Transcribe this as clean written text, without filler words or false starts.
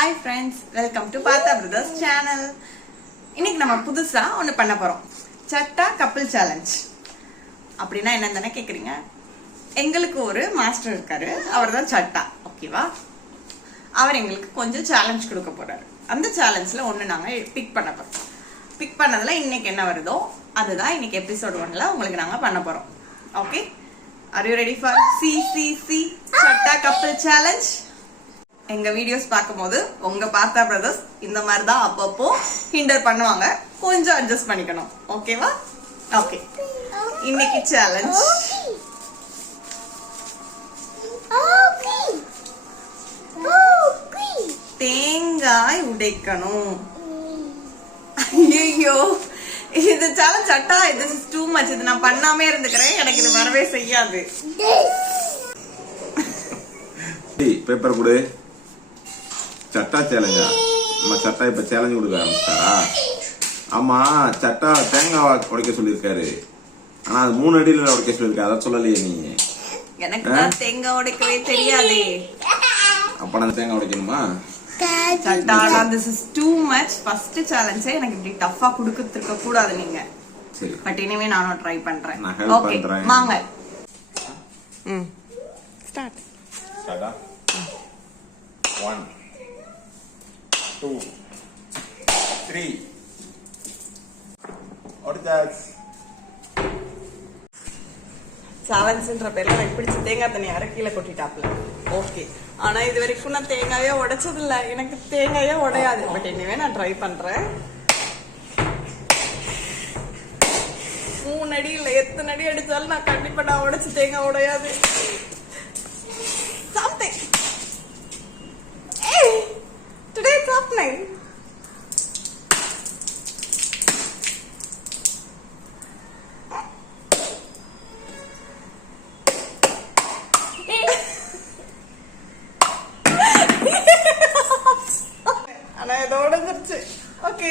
Hi friends, welcome to Partha Brothers channel. இன்னைக்கு நம்ம புதுசா ஒன்னு பண்ண போறோம். சட்டா கப்பிள் சேலஞ்ச். அப்படினா என்னன்னு கேக்குறீங்க? எங்களுக்கு ஒரு மாஸ்டர் இருக்காரு. அவர்தான் சட்டா, ஓகேவா? அவர் எங்களுக்கு கொஞ்சம் சேலஞ்ச் கொடுக்க போறாரு. அந்த சேலஞ்ச்ல ஒன்னு நாங்க பிக் பண்ண போறோம். பிக் பண்ணதுல இன்னைக்கு என்ன வருதோ அதுதான் இன்னைக்கு எபிசோட் 1ல உங்களுக்கு நாங்க பண்ண போறோம். Okay? Are you ready for CCC சட்டா கப்பிள் சேலஞ்ச்? எங்க வீடியோஸ் பார்க்கும்போது உங்க பார்த்தா பிரதர்ஸ் இந்த மாதிரி தான் அப்பப்போ ஹிண்டர் பண்ணுவாங்க, கொஞ்சம் அட்ஜஸ்ட் பண்ணிக்கணும். ஓகேவா? ஓகே, இன்னைக்கு சேலஞ்ச் தேங்காய் உடைக்கணும். ஐயோ, இது சேலஞ்ச் சட்டா, இது இஸ் டூ மச். இது நான் பண்ணாமே இருந்துக்கிறேன், எனக்கு இது வரவே செய்யாது. பேப்பர் கொடு. சட்டா சேலஞ்சா? நம்ம சட்டா இப்ப சேலஞ்ச் கொடுக்க ஆரம்பிச்சாரா? ஆமா, சட்டா தேங்காய் உடைக்க சொல்லிருக்காரு. ஆனா அது 3 அடியில உடைக்க சொல்லிருக்காரு, அதை சொல்லலையே நீ. எனக்கு தான் தேங்காய் உடைக்கவே தெரியாதே. அப்ப நான் தேங்காய் உடைக்கணுமா? சட்டா, this is too much. First சேலஞ்சே எனக்கு இப்படி டஃபா கொடுத்துருக்க கூடாது நீங்க. சரி, பட் இனிமே நானும் ட்ரை பண்றேன். நான் ஹெல்ப் பண்றேன். வாங்க. ஸ்டார்ட். சட்டா 1 2 3 ஒடிதாஸ். சேலஞ்சுன்ற பேர்ல எனக்கு பிடிச்ச தேங்காய் தண்ணி அரை கீழே கொட்டிட்டாப்ல. ஓகே, ஆனா இது வரைக்கும் நான் தேங்காயே உடைச்சது இல்ல, எனக்கு தேங்காயே உடையாது. பட் இனிமே நான் ட்ரை பண்றேன். 3 அடி இல்ல, எத்தனை அடி அடிச்சாலும் நான் கண்டிப்பா நான் உடைச்சு தேங்காய் உடையாது. Something. Hey, today it's happening. ஆனா இதோட உடைஞ்சிருச்சு. ஓகே,